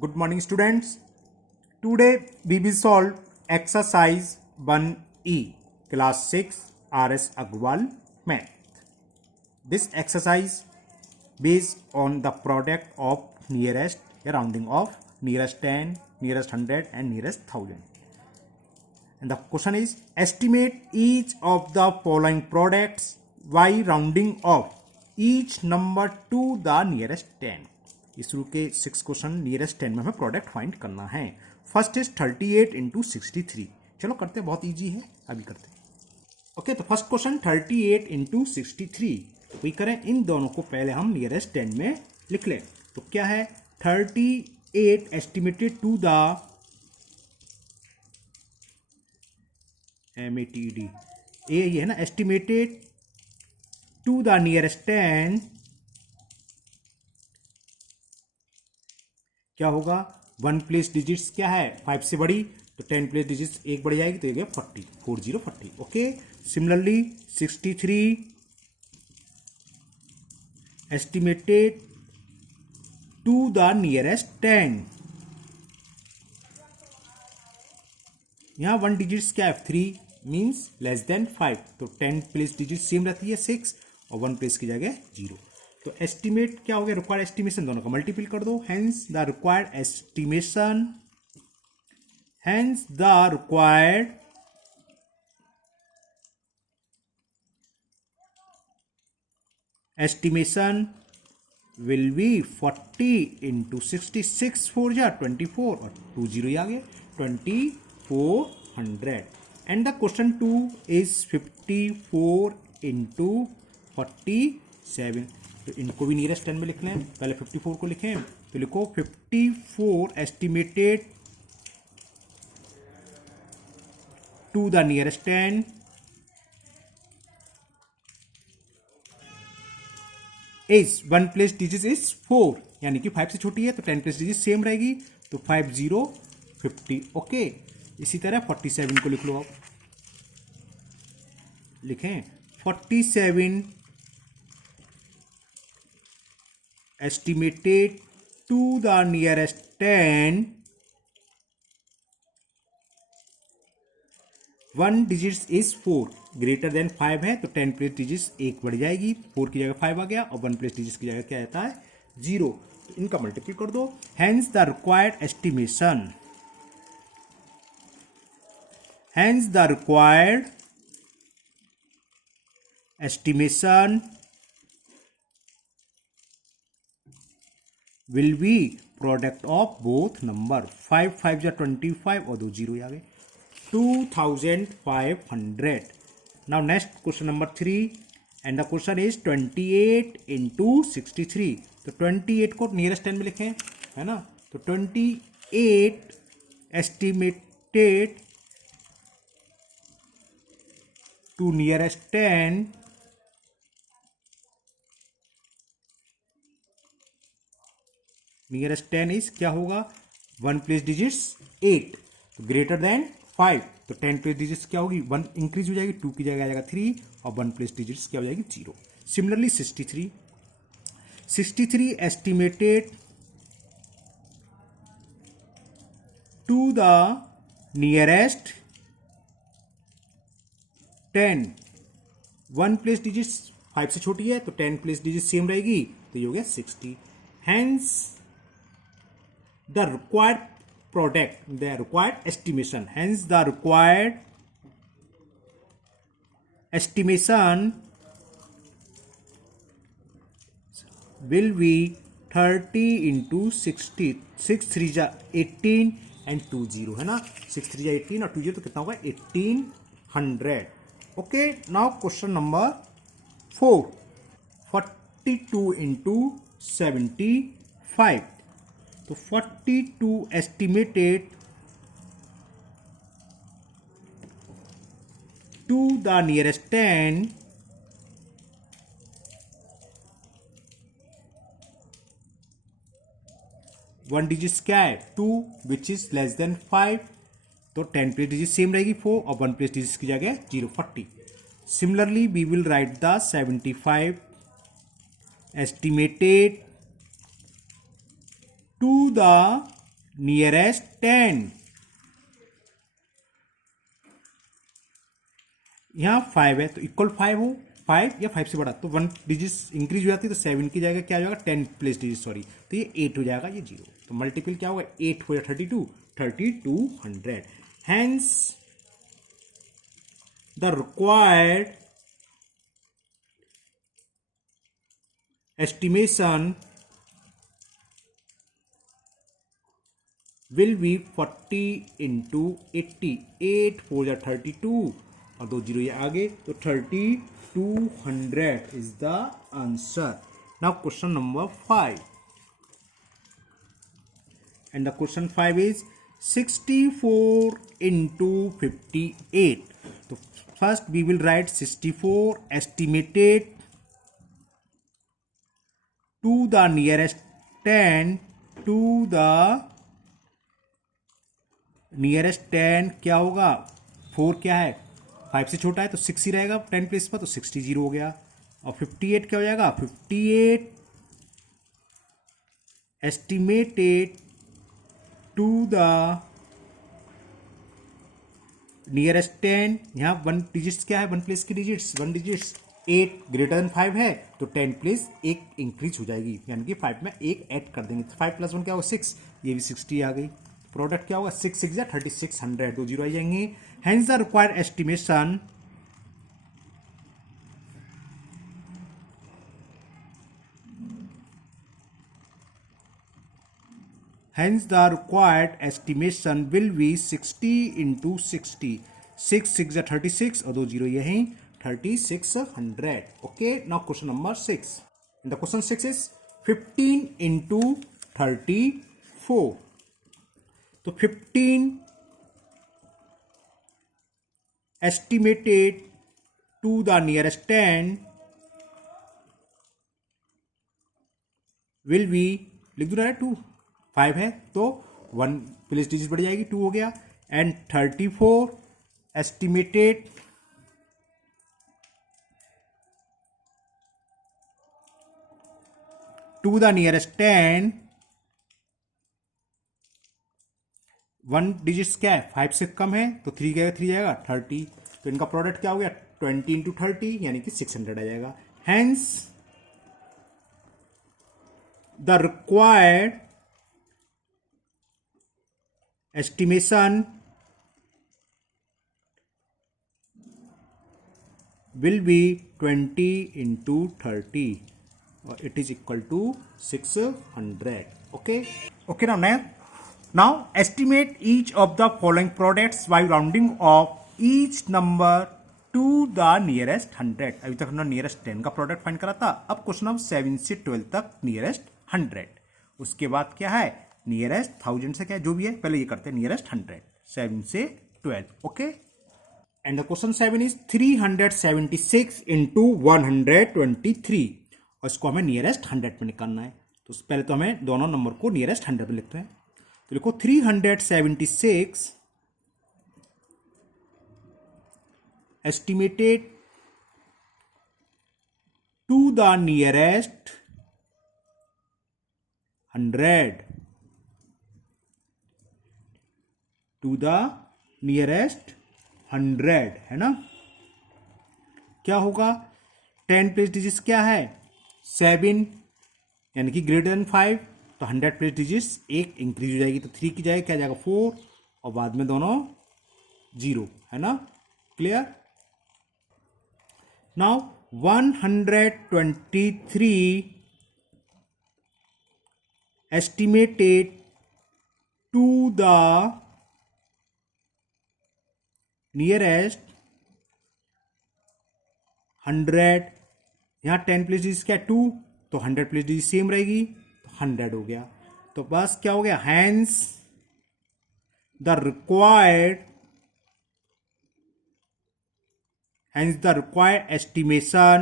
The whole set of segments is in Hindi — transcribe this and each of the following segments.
Good morning, students. Today we will solve exercise 1E, class 6, RS Agrawal math. This exercise based on the product of nearest, rounding off, nearest 10, nearest 100 and nearest 1000. And the question is, estimate each of the following products by rounding off each number to the nearest 10. इस शुरू के 6 क्वेश्चन नियरेस्ट 10 में हमें प्रोडक्ट फाइंड करना है. First is 38 into 63. चलो करते हैं, बहुत इजी है, अभी करते हैं. ओके, तो फर्स्ट क्वेश्चन 38 इंटू 63. तो वही करें, इन दोनों को पहले हम नियरेस्ट 10 में लिख लें. तो क्या है 38 एस्टिमेटेड टू द MATED, ये है ना, एस्टिमेटेड टू द नियरेस्ट 10. क्या होगा, 1 प्लेस डिजिट्स क्या है 5 से बड़ी, तो 10 प्लेस डिजिट्स एक बढ़ जाएगी, तो ये 40, 40. Okay, similarly 63 estimated to the nearest 10. यहां 1 डिजिट्स क्या है 3, मीन्स लेस देन 5, तो 10 प्लेस डिजिट सेम रहती है 6 और 1 प्लेस की जगह 0. तो एस्टिमेट क्या हो गया, रिक्वायर्ड एस्टिमेशन, दोनों का मल्टीपल कर दो. Hence the required estimation, hence the required estimation will be 40 into 66 4 जा 24 और 20 आ गए 2400. And the question 2 is 54 into 47. तो इनको भी नियरेस्ट 10 में लिख लें. पहले 54 को लिखें, तो लिखो 54 estimated to the nearest 10 is 1 place digit is 4, यानी कि 5 से छोटी है, तो 10 प्लेस डिजिट सेम रहेगी, तो 5050. ओके, इसी तरह 47 को लिख लो. आप लिखें 47 estimated to the nearest 10, 1 digits is 4, greater than 5 है, तो 10 प्लेस डिजिट्स एक बढ़ जाएगी, 4 की जगह 5 आ गया, और 1 प्लेस डिजिट्स की जगह क्या आता है 0. तो इनका मल्टीपल कर दो. Hence the required estimation, hence the required estimation will be product of both number. 5 5 जा 25 और 2 0 आ गए 2500. now next question number 3 and the question is 28 into 63. तो 28 को नियरेस्ट 10 में लिखें, है ना. तो 28 estimated to nearest 10 nearest 10 is क्या होगा, 1 प्लेस डिजिट्स 8, तो ग्रेटर देन 5, तो 10 प्लेस डिजिट्स क्या होगी, 1 इंक्रीज हो जाएगी, 2 की जगह आ जाएगा 3, और 1 प्लेस डिजिट्स क्या हो जाएगी 0. Similarly 63 estimated to the nearest 10, 1 place digits 5 से छोटी है, तो 10 प्लेस डिजिट सेम रहेगी, तो ये हो गया 60. Hence the required product, the required estimation, hence the required estimation will be 30 into 60. 6 3 जा 18 and 20, है ना. 6 3 जा 18 और 20, तो कितना होगा 1800. Okay, now question number 4, 42 into 75. तो 42 estimated to the nearest 10, 1 digit क्या है 2, विच इज लेस देन 5, तो 10 प्लेस डिजिट सेम रहेगी 4, और 1 प्लेस डिजिट की जगह 0 40. Similarly we will write the 75 estimated to the nearest 10, यहाँ 5 है तो इक्वल 5 हो, 5 या 5 से बड़ा, तो 1 डिजिट इंक्रीज हो जाती है तो 7 की जाएगा क्या हो जाएगा 10 प्लस डिजिट सॉरी, तो ये 8 हो जाएगा, ये 0, तो मल्टीपल क्या होगा 8 हो जाएगा 3200। Hence the required estimation will be 40 into 80, 8 4 या 32 और 2 जीरो ये आगे, तो 3200 is the answer. Now question number 5, and the question 5 is 64 into 58. So first we will write 64 estimated to the nearest 10, to the nearest 10 क्या होगा, 4 क्या है 5 से छोटा है तो 6 ही रहेगा 10 प्लेस पर, तो 60 जीरो हो गया। और 58 क्या हो जाएगा, 58 एस्टिमेटेड टू द नियरेस्ट 10, यहाँ 1 डिजिट्स क्या है 1 प्लेस की डिजिट्स 1 डिजिट्स 8 ग्रेटर देन 5 है तो 10 प्लेस एक इंक्रीज हो जाएगी, यानी कि 5 में एक ऐड कर देंगे, तो 5 प्लस 1 क्या होगा 6, ये भी 60 आ गई। प्रोडक्ट क्या होगा 6 6 या 3600, 2 जीरो आ जाएंगे। Hence the required estimation will be 60 into 60, 6 6 या 36 और 2 जीरो यही 3600। Okay, now question number 6, the question 6 is 15 into 34, तो 15 estimated to the nearest 10 will be, लिख दो ना 2, 5 है तो 1 प्लेस डिजिट बढ़ जाएगी 2 हो गया, and 34 estimated to the nearest 10, 1 digits क्या है 5 से कम है तो 3 गएगा 3 जाएगा 30, तो इनका प्रोडक्ट क्या हो गया 20 into 30 यानी कि 600 आ जाएगा। Hence the required estimation will be 20 into 30 or it is equal to 600. Okay, now estimate each of the following products by rounding off each number to the nearest 100. अभी तक हमने नियरेस्ट 10 का प्रोडक्ट फाइंड करा था, अब क्वेश्चन नंबर 7 से 12 तक नियरेस्ट 100, उसके बाद क्या है नियरेस्ट 1000 से क्या है जो भी है, पहले ये करते हैं नियरेस्ट 100, 7 से 12। Okay, and the question 7 is 376 into 123, और इसको हमें नियरेस्ट 100 में निकालना है, तो पहले तो हमें दोनों नंबर को नियरेस्ट 100 में लिखते हैं, तो लिखो 376 estimated to the nearest 100, to the nearest 100 है ना, क्या होगा 10 प्लेस डिजिट्स क्या है 7 यानी कि ग्रेटर देन 5, तो 100 प्लेस डिजिट्स एक इंक्रीज हो जाएगी, तो 3 की जाएगा क्या जाएगा 4 और बाद में दोनों 0 है ना, clear. Now 123 estimated to the nearest 100, यहाँ 10 प्लेस डिजिट क्या 2, तो 100 प्लेस डिजिट सेम रहेगी तो 100 हो गया, तो बस क्या हो गया hence the required estimation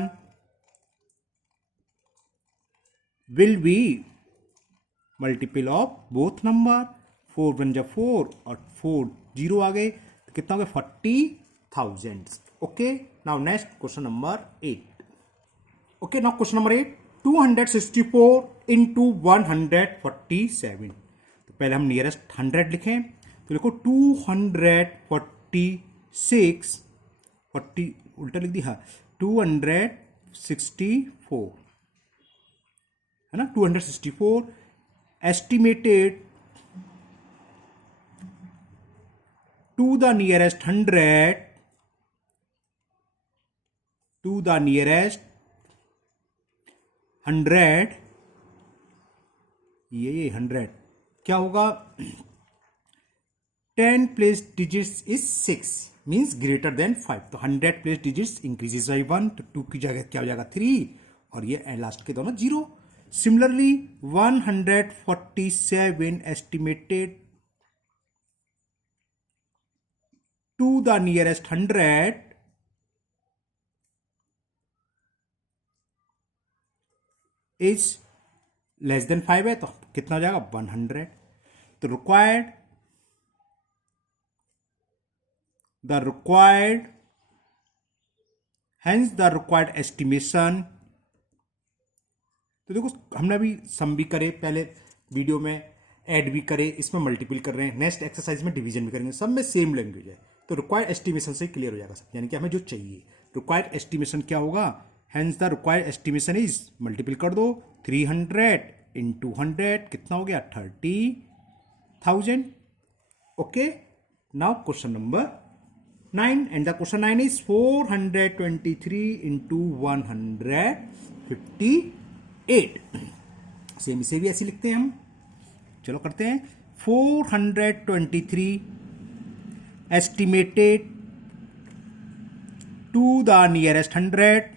will be multiple of both number, 4 1 जा 4 और 4 0 आ गए, तो कितना हो गया 40,000। Okay, now next question number 8। Okay, now question number 8, 264 into 147, तो पहले हम नियरेस्ट 100 लिखें, तो लिखो 246, 40 उल्टा लिख दिया, 264 है ना, 264 estimated to the nearest 100, to the nearest 100, ये 100 क्या होगा, 10 place digits is 6 means greater than 5, तो 100 प्लेस डिजिट्स इंक्रीजेस बाई 1, तो 2 की जगह क्या हो जाएगा 3 और ये लास्ट के दोनों 0. Similarly 147 estimated to the nearest 100 is less than 5 है, तो कितना हो जाएगा 100. तो required hence the required estimation. तो देखो हमने अभी सम भी करे पहले वीडियो में, ऐड भी करे, इसमें मल्टीपल कर रहे हैं, नेक्स्ट एक्सरसाइज में डिवीजन भी करेंगे, सब में सेम लैंग्वेज है. तो रिक्वायर्ड एस्टिमेशन से क्लियर हो जाएगा सब, यानी कि हमें जो चाहिए रिक्वायर्ड एस्टिमेशन क्या होगा, hence the required estimation is, multiple कर दो 300 into 100 कितना हो गया 30,000. Okay, now question number 9 and the question 9 is 423 into 158. Same इसे भी ऐसे लिखते हैं हम, चलो करते हैं. 423 estimated to the nearest 100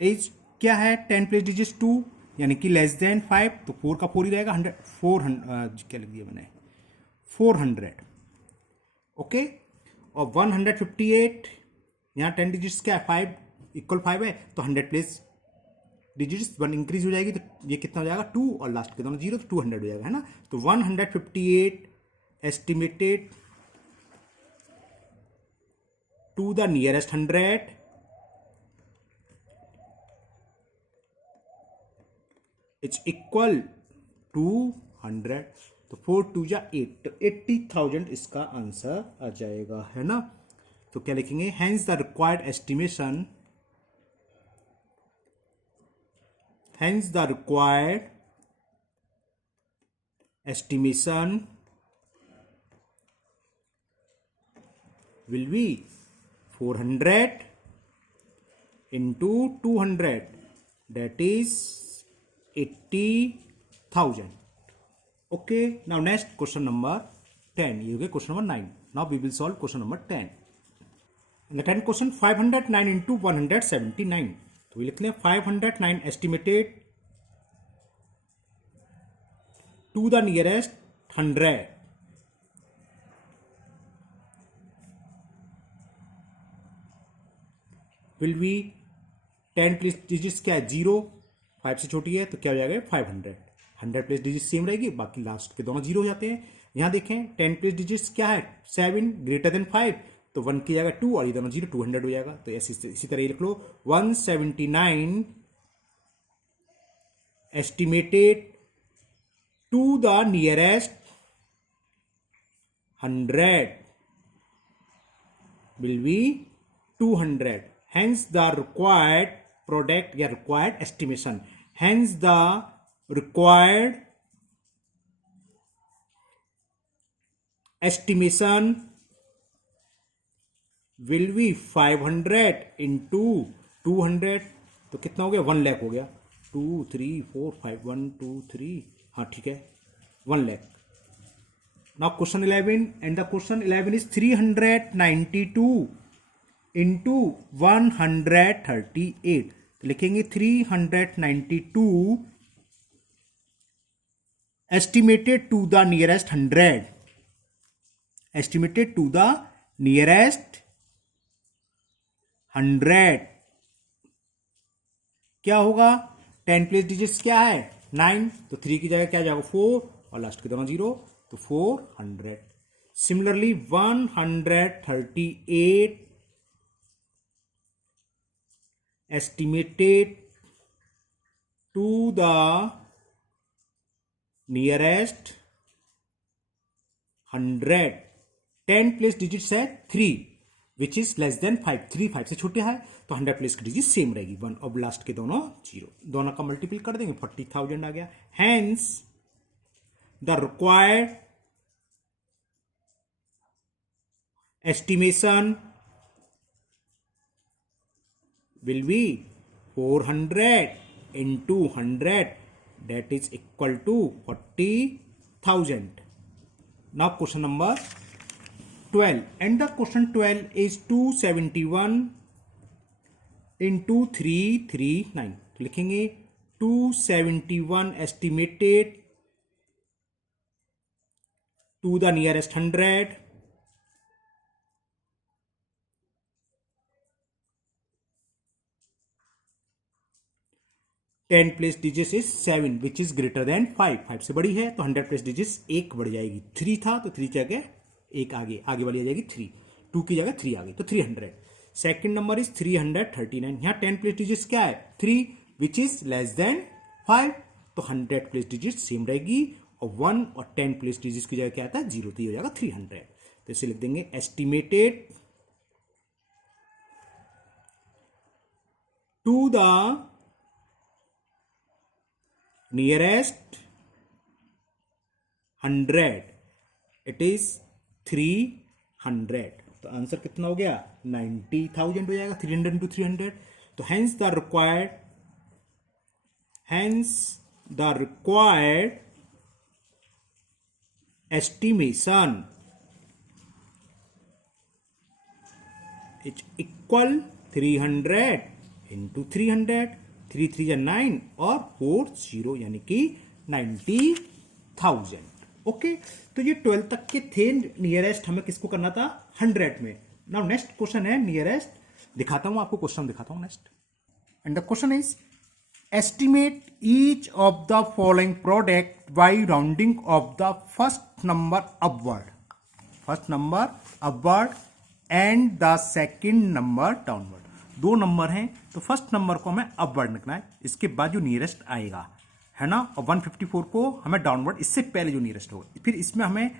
is क्या है, 10 प्लेस डिजिट्स 2 यानी कि लेस देन 5, तो 4 का 4 ही रहेगा, 100 400 क्या लिख दिया मैंने 400. ओके, और 158 यहाँ 10 डिजिट्स क्या है 5 इक्वल 5 है, तो 100 प्लेस डिजिट्स 1 इंक्रीज हो जाएगी, तो ये कितना हो जाएगा 2 और लास्ट के दोनों 0, तो 200 हो जाएगा है ना. तो 158 estimated to the nearest 100 it's equal to 100, तो 4 2 जा 8, तो 80,000 इसका आंसर आ जाएगा है ना. तो क्या लिखेंगे, hence the required estimation, hence the required estimation will be 400 into 200, that is 80,000. okay, now next question number 10, you get question number 9. now we will solve question number 10. and the 10th question, 509 into 179, तो ये लिख लें 509 estimated to the nearest 100 will be 10 place digits क्या है 0, 5 से छोटी है, तो क्या हो जाएगा 500. 100 प्लेस डिजिट सेम रहेगी, बाकी लास्ट के दोनों 0 हो जाते हैं. यहां देखें 10 प्लेस डिजिट्स क्या है 7 ग्रेटर देन 5, तो 1 की जगह 2 और ये दोनों 0, 200 हो जाएगा. तो इसी तरह ये लिख लो 179 estimated to the nearest 100 will be 200. hence the required product या required estimation, hence the required estimation will be 500 into 200, तो कितना हो गया 1 लाख हो गया, 2 3 4 5 1 2 3, हाँ ठीक है 1 lakh. Now question 11 and the question 11 is 392 into 138, तो लिखेंगे 392 estimated to the nearest 100, estimated to the nearest 100 क्या होगा, 10 प्लेस डिजिट्स क्या है 9, तो 3 की जगह क्या आ जाएगा 4 और लास्ट के दोनों 0, तो 400. Similarly 138 estimated to the nearest 100, 10 place digits है 3 विच इज लेस देन 5, 3 5 से छोटे है तो 100 प्लेस की डिजिट सेम रहेगी 1 और लास्ट के दोनों 0, दोनों का मल्टीपल कर देंगे 40,000 आ गया। Hence the required estimation will be 400 into 100 that is equal to 40,000. Now question number 12 and the question 12 is 271 into 339 लिखेंगे 271 estimated to the nearest 100 10 place digits is 7 which is greater than 5, 5 से बड़ी है तो 100 प्लेस डिजिट्स एक बढ़ जाएगी, 3 था तो 3 की जगह एक आगे वाली आ जाएगी 3, 2 की जगह 3 आ गई तो 300। सेकंड नंबर इज 339, यहाँ 10 प्लेस डिजिट्स क्या है 3 विच इज लेस देन 5 तो 100 प्लेस डिजिट सेम रहेगी और 1 और 10 प्लेस डिजिट्स की जगह क्या आता है 0 तो ये हो जाएगा 300। तो इसे लिख देंगे estimated to the nearest 100 it is 300 तो आंसर कितना हो गया 90,000 हो जाएगा 300 into 300। तो hence the required estimation is equal 300 into 300, 3 3 या 9 और 4 0 यानी कि 90,000। ओके तो ये 12 तक के थे नियरेस्ट, हमें किसको करना था 100 में। नाउ नेक्स्ट क्वेश्चन है नियरेस्ट, दिखाता हूं आपको क्वेश्चन दिखाता हूं next. And the question is estimate each of the following product by rounding off the first number upward and the second number downward. दो नंबर हैं तो फर्स्ट नंबर को हमें अपवर्ड लिखना है, इसके बाद जो नियरेस्ट आएगा है ना, और 154 को हमें डाउनवर्ड, इससे पहले जो नियरेस्ट होगा। फिर इसमें हमें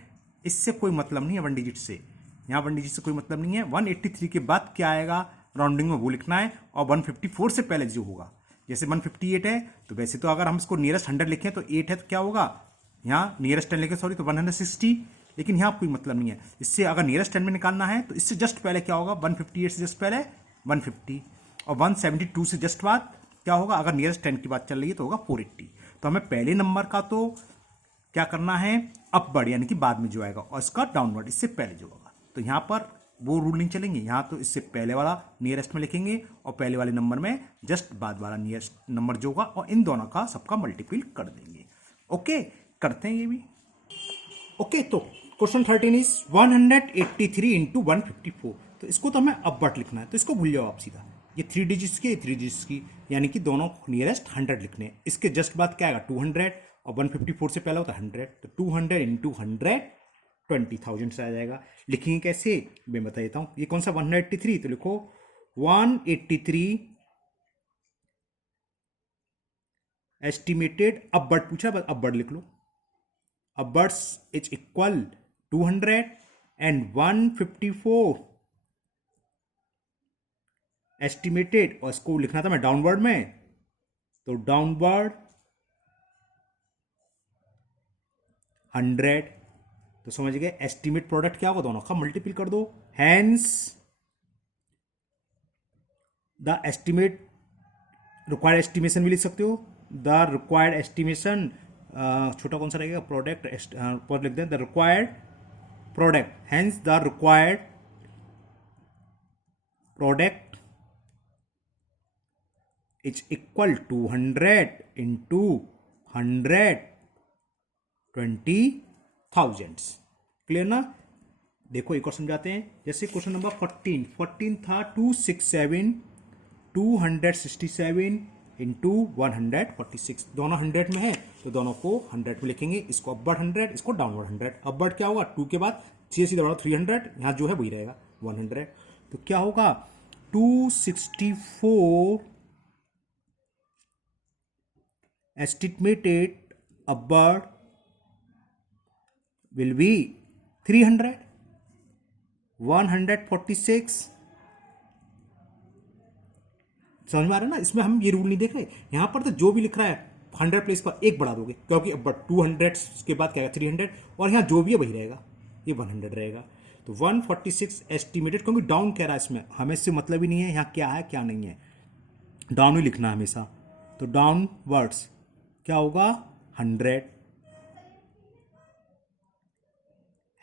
इससे कोई मतलब नहीं है 1 डिजिट से, यहाँ 1 डिजिट से कोई मतलब नहीं है। 183 के बाद क्या आएगा राउंडिंग में वो लिखना है, और 154 से पहले जो होगा, जैसे 158 है तो वैसे तो अगर हम इसको नियरेस्ट 100 लिखें तो 8 है तो क्या होगा, यहाँ नियरेस्ट 10 लिखें सॉरी तो 160, लेकिन यहाँ कोई मतलब नहीं है। इससे अगर नियरेस्ट 10 में निकालना है तो इससे जस्ट पहले क्या होगा, 158 से जस्ट पहले 150, और 172 से जस्ट बाद क्या होगा, अगर नियरेस्ट 10 की बात चल रही है तो होगा 480। तो हमें पहले नंबर का तो क्या करना है अपवर्ड यानी कि बाद में जो आएगा, और इसका डाउनवर्ड इससे पहले जो होगा। तो यहाँ पर वो रूल नहीं चलेंगे, यहाँ तो इससे पहले वाला नियरेस्ट में लिखेंगे और पहले वाले नंबर में जस्ट बाद वाला नियरेस्ट नंबर जो होगा, और इन दोनों का सबका मल्टीपल कर देंगे। ओके करते हैं ये भी। ओके तो क्वेश्चन 13 इज 183 इंटू 154। तो इसको तो हमें अपवर्ड लिखना है, तो इसको भूल जाओ आप सीधा, ये 3 डिजिट्स की 3 डिजिट्स की, यानी कि दोनों नियरेस्ट 100 लिखने हैं। इसके जस्ट बाद क्या आएगा 200, और 154 से पहले होता है 100, तो 200 इंटू 100 20,000 से आ जाएगा। लिखेंगे कैसे मैं बता देता हूं। ये कौन सा 183, तो लिखो 183 एस्टिमेटेड अपवर्ड पूछा, बस अपवर्ड लिख लो। Upwards is equal 200 and 154 estimated, और इसको लिखना था मैं डाउनवर्ड में, तो डाउनवर्ड 100। तो समझ गए एस्टिमेट प्रोडक्ट क्या होगा, दोनों का मल्टीपल कर दो। Hence the estimate required estimation भी लिख सकते हो, द रिक्वायर्ड एस्टिमेशन छोटा कौन सा रहेगा प्रोडक्ट, लिख दें the required product, hence the required product is equal to 100 into 100 20,000। Clear ना। देखो एक और समझाते हैं, जैसे क्वेश्चन नंबर 14 था 267 इंटू 146, दोनों 100 में है तो दोनों को 100 में लिखेंगे। इसको अपवर्ड 100, इसको डाउनवर्ड 100। अपवर्ड क्या होगा 2 के बाद 6 सीधा बढ़ा 300, यहाँ जो है वही रहेगा 100। तो क्या होगा 264 estimated upward will be 300, 146. समझ में आ रहा है ना? इसमें हम ये रूल नहीं देख रहे, यहाँ पर तो जो भी लिख रहा है 100 प्लेस पर एक बढ़ा दोगे, क्योंकि अब 200 के बाद क्या है 300, और यहाँ जो भी है वही रहेगा, ये 100 रहेगा। तो 146 एस्टिमेटेड, क्योंकि डाउन कह रहा है इसमें, हमें इससे मतलब ही नहीं है यहाँ क्या है क्या नहीं है, डाउन ही लिखना है हमेशा। तो डाउन वर्ड्स क्या होगा 100।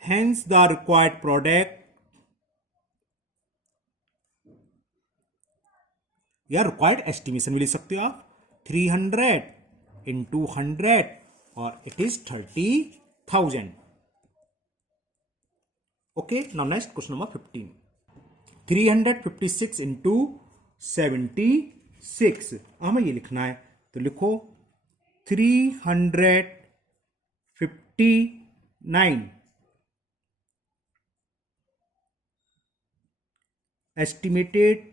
हेंस द रिक्वायर्ड प्रोडक्ट, या रिक्वायर्ड एस्टिमेशन भी लिख सकते हो आप, 300 इंटू 100 और it is 30,000। Okay, now next question number 15। 356 into 76, हमें ये लिखना है, तो लिखो 359 एस्टिमेटेड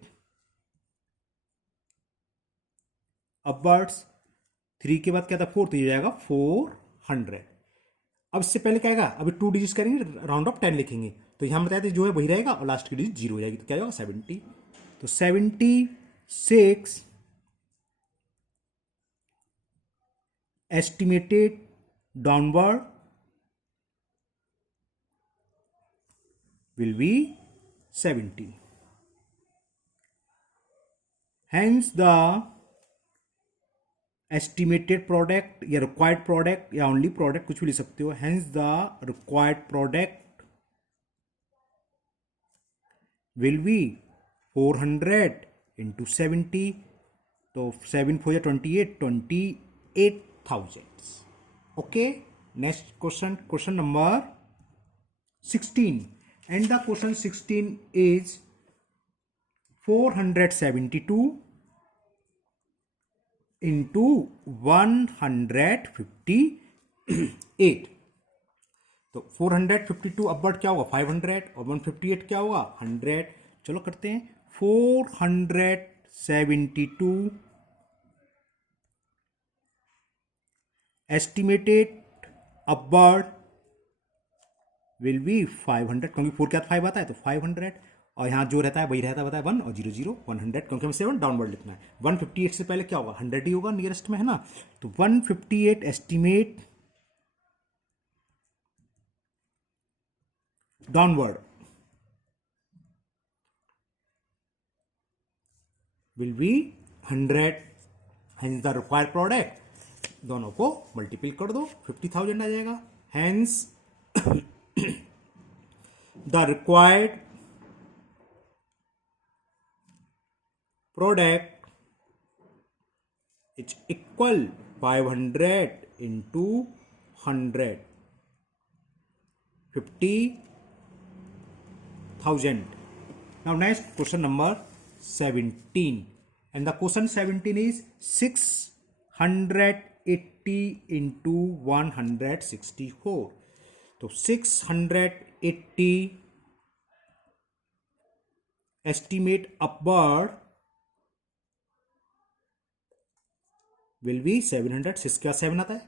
अपवर्ड्स, 3 के बाद क्या था 4, तो ये जाएगा 400। अब इससे पहले क्या आएगा, अभी 2 डिजिट्स करेंगे, राउंड ऑफ 10 लिखेंगे, तो यहां बताया था जो है वही रहेगा और लास्ट की डिजिट 0 हो जाएगी, तो क्या होगा 70। तो 76 estimated downward will be 70. Hence the estimated product या required product या only product कुछ भी लिख सकते हो, hence the required product will be 400 into 70, तो 7 4 28, 28,000. Okay, next question number 16, and the question 16 is 472 into 158। तो 452 अपवर्ड क्या होगा 500 और 158 क्या होगा 100। चलो करते हैं, 472 एस्टिमेटेड अपवर्ड विल बी 500, क्योंकि 4 क्या 5 आता है तो 500, और यहाँ जो रहता है वही रहता है, बताया 1 और 0 0 100, क्योंकि हमें 7 डाउनवर्ड लिखना है। 158 से पहले क्या होगा 100 ही होगा, नियरेस्ट में है ना। तो 158 estimate downward will be 100, hence the required product, दोनों को मल्टीपल कर दो 50,000 आ जाएगा। Hence the required product is equal 500 into 100, 50,000। Now next question number 17, and the question 17 is 680 into 164। तो 680 estimate upward will be 700, 6 का 7 आता है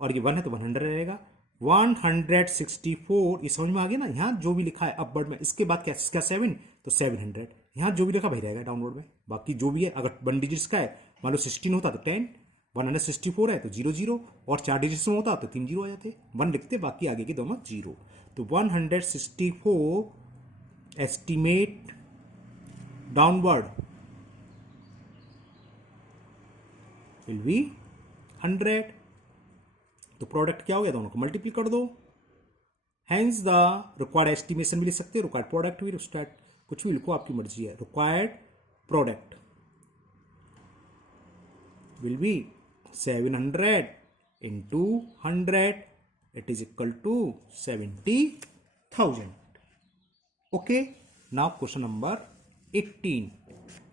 और ये 1 है तो 100 रहेगा। 164, ये समझ में आ गया ना, यहाँ जो भी लिखा है अपवर्ड में, इसके बाद क्या 6 का 7 तो 700, यहाँ जो भी लिखा वही रहेगा डाउनवर्ड में, बाकी जो भी है। अगर 1 डिजिट्स का है, मान लो 16 होता तो 10, 164 है तो 0 0, और 4 डिजिट्स में होता तो 3 0 आ जाते, 1 लिखते बाकी आगे के दोनों 0। तो 164 एस्टिमेट डाउनवर्ड विल बी 100। तो प्रोडक्ट क्या हो गया, दोनों को मल्टीप्लाई कर दो। हेंस द रिक्वायर्ड एस्टिमेशन भी लिख सकते हो, रिक्वायर्ड प्रोडक्ट भी, कुछ भी लिखो आपकी मर्जी है। Required product will be 700 into 100, it is equal to 70,000. Okay, now question number 18,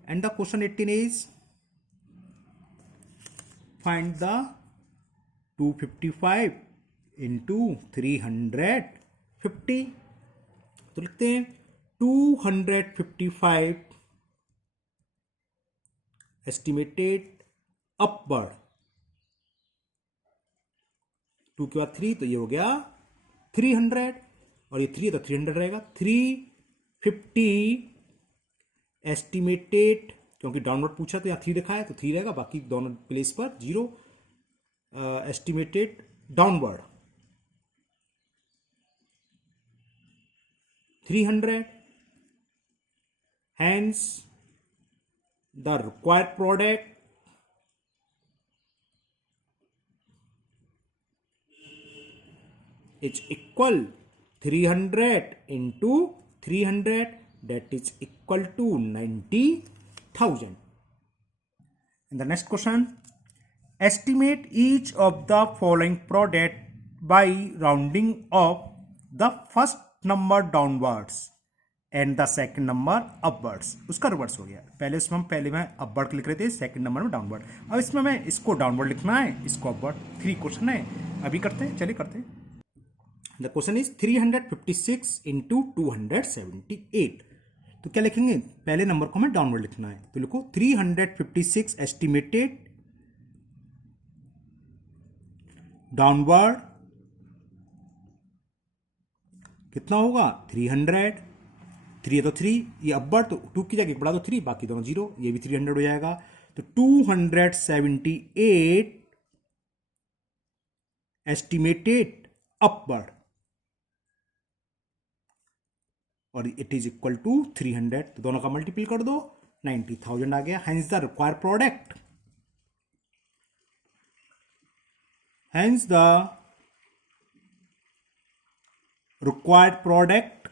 and the question 18 is find the 255 into 350। तो लिखते हैं 255 estimated upward 2 के बाद 3 तो ये हो गया 300 और ये 3 है तो 300 रहेगा। 350 एस्टिमेटेड, क्योंकि डाउनवर्ड पूछा तो यहाँ 3 लिखा है तो 3 रहेगा, बाकी दोनों प्लेस पर 0। Estimated downward 300, hence the required product is equal 300 into 300, that is equal to 90,000. And the next question, estimate each of the following product by rounding of the first number downwards and the second number upwards. उसका रिवर्स हो गया। पहले इसमें हम पहले में अपवर्ड लिख रहे थे, सेकंड नंबर में डाउनवर्ड। अब इसमें मैं इसको डाउनवर्ड लिखना है, इसको अपवर्ड। 3 क्वेश्चन है, अभी करते हैं, चलिए करते हैं। The question is 356 into 278। तो क्या लिखेंगे, पहले नंबर को हमें डाउनवर्ड लिखना है, तो लिखो 356 एस्टिमेटेड डाउनवर्ड कितना होगा 300। 3 है तो 3, ये अपवर्ड तो 2 की जगह बढ़ा दो 3, बाकी दोनों 0, ये भी 300 हो जाएगा। तो 278 एस्टिमेटेड अपवर्ड और इट इज इक्वल टू 300, तो दोनों का मल्टीपल कर दो, 90,000 आ गया। Hence the required product, hence the required product,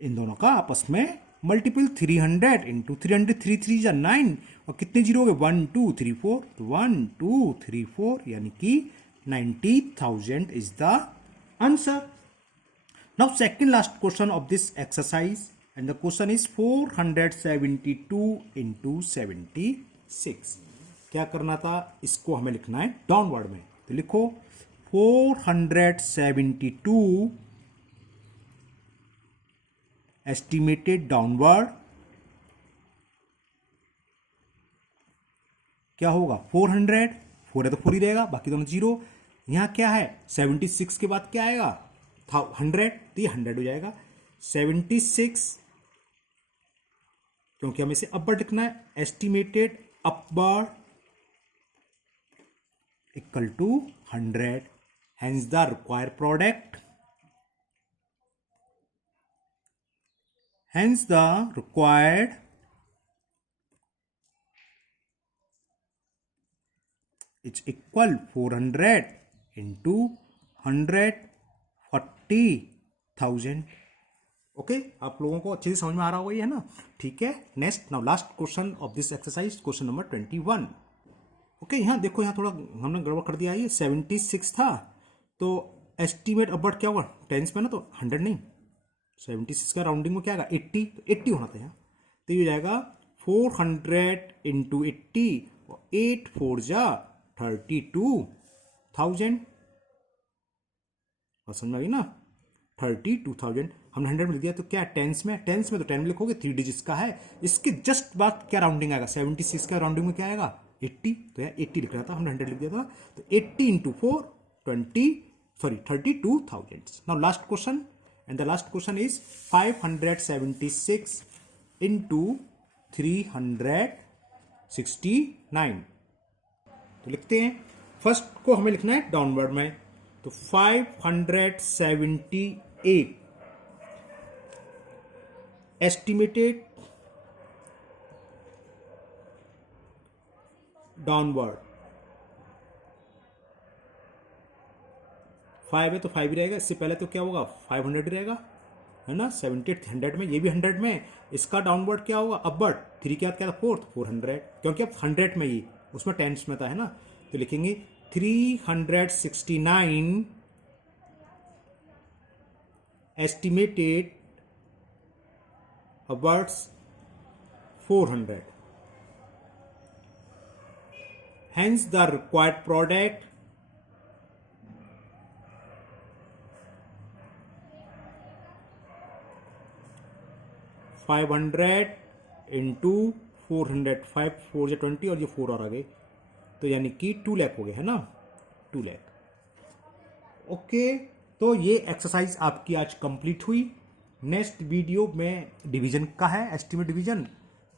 इन दोनों का आपस में मल्टीपल 300 इंटू 300, 3 3 या 9, और कितने जीरो हो गए 1 2 3 4, तो 1 2 3 4 यानी कि 90,000 is the answer. Now second last question of this exercise, and the question is 472 into 76। क्या करना था, इसको हमें लिखना है डाउनवर्ड में, तो लिखो 472 एस्टिमेटेड डाउनवर्ड क्या होगा 400, 4 है तो 4 ही रहेगा, बाकी दोनों 0। यहां क्या है 76 के बाद क्या आएगा 100, तो ये 100 हो जाएगा। 76 क्योंकि हमें इसे अपवर्ड लिखना है, estimated upward equal to 100, hence the required product, hence the required it's equal 400 into 100, 40,000। Okay, आप लोगों को अच्छे से समझ में आ रहा होगा ये, है ना। ठीक है, next now last question of this exercise, question number 21। Okay, यहाँ देखो, यहाँ थोड़ा हमने गड़बड़ कर दिया, ये 76 था तो एस्टिमेट अपवर्ड क्या होगा टेंस में ना, तो 100 नहीं, 76 का राउंडिंग में क्या आएगा 80, तो 80 होना था यहाँ, तो ये हो जाएगा 400 इंटू 80, 8 4 जा 32,000। समझ में आ गई ना, 32,000 हमने 100 में लिख दिया, तो क्या टेंस में, टेंस में तो 10 में लिखोगे, 3 डिजिट्स का है। इसके जस्ट बाद क्या राउंडिंग आएगा 76 का राउंडिंग में क्या आएगा 80, तो यार 80 लिख रहा था, हमने 100 लिख दिया था, तो 80 into 4 32,000। Now last question, and the last question is 576 into 369। तो लिखते हैं, फर्स्ट को हमें लिखना है डाउनवर्ड में, तो 578 एस्टिमेटेड डाउनवर्ड, 5 है तो 5 ही रहेगा, इससे पहले तो क्या होगा 500 ही रहेगा, है ना। 78 100 में, ये भी 100 में, इसका डाउनवर्ड क्या होगा अपवर्ड, 3 के बाद क्या था 400, क्योंकि अब 100 में ही उसमें टेंस में था, है ना। तो लिखेंगे 369 estimated upwards 400, hence the required product $500 into 400, 5 4 20 और ये 4 और आ गए, तो यानी कि 2 लाख हो गए, है ना। 2 लाख। ओके, तो ये एक्सरसाइज आपकी आज कंप्लीट हुई। नेक्स्ट वीडियो में डिवीजन का है, एस्टीमेट डिवीजन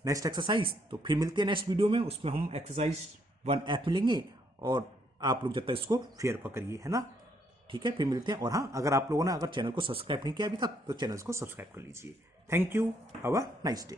नेक्स्ट एक्सरसाइज। तो फिर मिलते हैं नेक्स्ट वीडियो में, उसमें हम एक्सरसाइज 1F मिलेंगे और आप लोग जब तक इसको फेयर पकड़िए, है ना। ठीक है, फिर मिलते हैं। और हाँ, अगर आप लोगों ने अगर चैनल को सब्सक्राइब नहीं किया अभी तक तो चैनल को सब्सक्राइब कर लीजिए। Thank you, have a nice day.